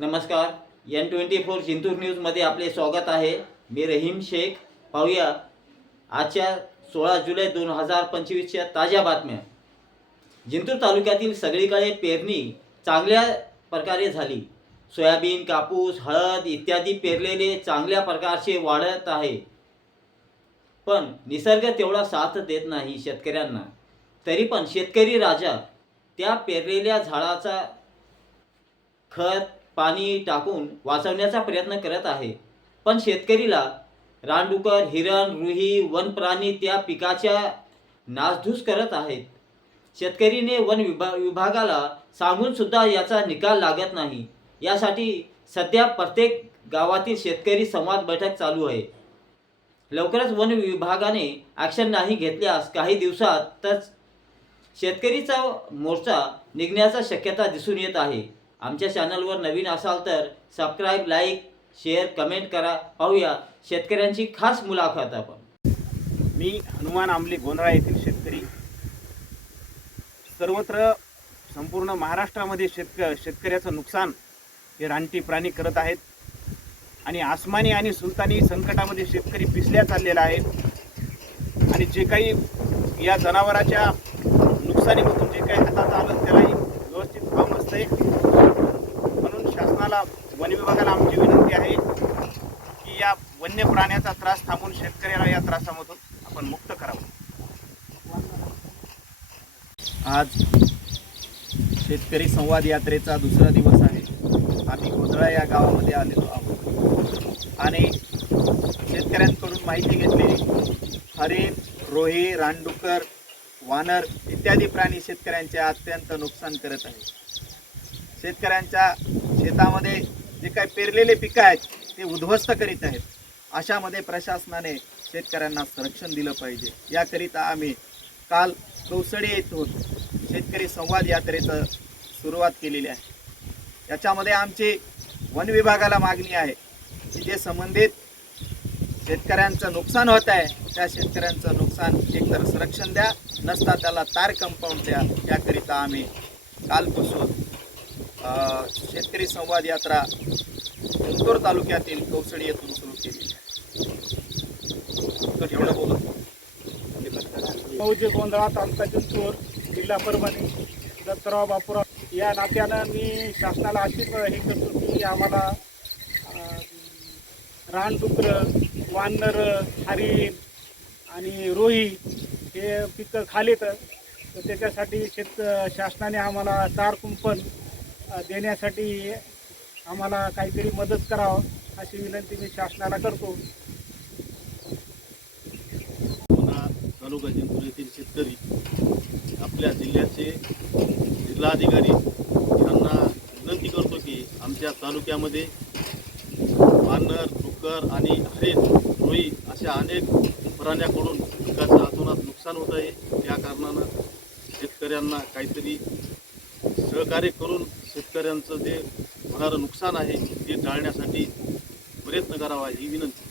नमस्कार N twenty four Jintur न्यूजमध्ये आपले स्वागत आहे. मी रहीम शेख. पाहूया आजच्या सोळा जुलै दोन हजार पंचवीसच्या ताज्या बातम्या. जिंतूर तालुक्यातील सगळीकडे पेरणी चांगल्या प्रकारे झाली. सोयाबीन कापूस हळद इत्यादी पेरलेले चांगल्या प्रकारचे वाढत आहे. पण निसर्ग तेवढा साथ देत नाही शेतकऱ्यांना. तरी पण शेतकरी राजा त्या पेरलेल्या झाडाचा खत पाणी टाकून वाचवण्याचा प्रयत्न करत आहे. पण शेतकरीला रानडुकर हिरण रुही वनप्राणी त्या पिकाच्या नासधूस करत आहेत. शेतकरीने वन विभा विभागाला सांगून सुद्धा याचा निकाल लागत नाही. यासाठी सध्या प्रत्येक गावातील शेतकरी संवाद बैठक चालू आहे. लवकरच वन विभागाने ॲक्शन नाही घेतल्यास काही दिवसातच शेतकरीचा मोर्चा निघण्याचा शक्यता दिसून येत आहे. आमच्या चॅनलवर नवीन असाल तर सबस्क्राईब लाईक शेअर कमेंट करा. पाहूया. शेतकऱ्यांची खास मुलाखत आपण. मी हनुमान आंबले गोंधळा येथील शेतकरी. सर्वत्र संपूर्ण महाराष्ट्रामध्ये शेतक शेतकऱ्याचं नुकसान हे रानटी प्राणी करत आहेत. आणि आसमानी आणि सुलतानी संकटामध्ये शेतकरी पिसल्या चाललेला आहे. आणि जे काही या जनावराच्या नुकसानीमधून जे काही हातात आलं विभागाला वन विभागाला आमची विनंती आहे की या वन्य प्राण्याचा त्रास थांबून शेतकऱ्याला या त्रासामधून आपण मुक्त करावं. आज शेतकरी संवाद यात्रेचा दुसरा दिवस आहे. आम्ही गोधळा या गावामध्ये आलेलो आहोत. आणि शेतकऱ्यांकडून माहिती घेतली हरिण रोही रानडुकर वानर इत्यादी प्राणी शेतकऱ्यांचे अत्यंत नुकसान करत आहे शेतकऱ्यांच्या शेतामध्ये जे काही पेरलेले पिकं आहेत ते उद्ध्वस्त करीत आहेत. अशामध्ये प्रशासनाने शेतकऱ्यांना संरक्षण दिलं पाहिजे. याकरिता आम्ही काल कौसडी येथून शेतकरी संवाद यात्रेचं सुरुवात केलेली आहे. याच्यामध्ये आमची वन विभागाला मागणी आहे की जे संबंधित शेतकऱ्यांचं नुकसान होत आहे त्या शेतकऱ्यांचं नुकसान एकतर संरक्षण द्या नसता त्याला तार कंपाऊंड द्या. याकरिता आम्ही कालपासून शेतकरी संवाद यात्रा जिंतूर तालुक्यातील कौसडी येथून सुरू केलेली आहे. तर एवढं बोलत फौजी गोंधळा तालुका जिंतूर जिल्हा परभणी दत्तराव बापूराव. या नात्यानं मी शासनाला अशी हे करतो की आम्हाला अं, रानडुकरं वानर हरिण आणि रोही हे पिकं खाली तर त्याच्यासाठी शेत शासनाने आम्हाला चार कुंपण देण्यासाठी आम्हाला काहीतरी मदत करावं अशी विनंती मी शासनाला करतो. तालुका जिंतूर येथील शेतकरी आपल्या जिल्ह्याचे जिल्हाधिकारी यांना विनंती करतो की आमच्या तालुक्यामध्ये वानर डुक्कर आणि हरित रोई अशा अनेक प्राण्याकडून पिकाचं अतोनात नुकसान होत आहे. या कारणानं शेतकऱ्यांना काहीतरी सहकार्य करून शेतकऱ्यांचं जे होणारं नुकसान आहे ते टाळण्यासाठी प्रयत्न करावा ही विनंती.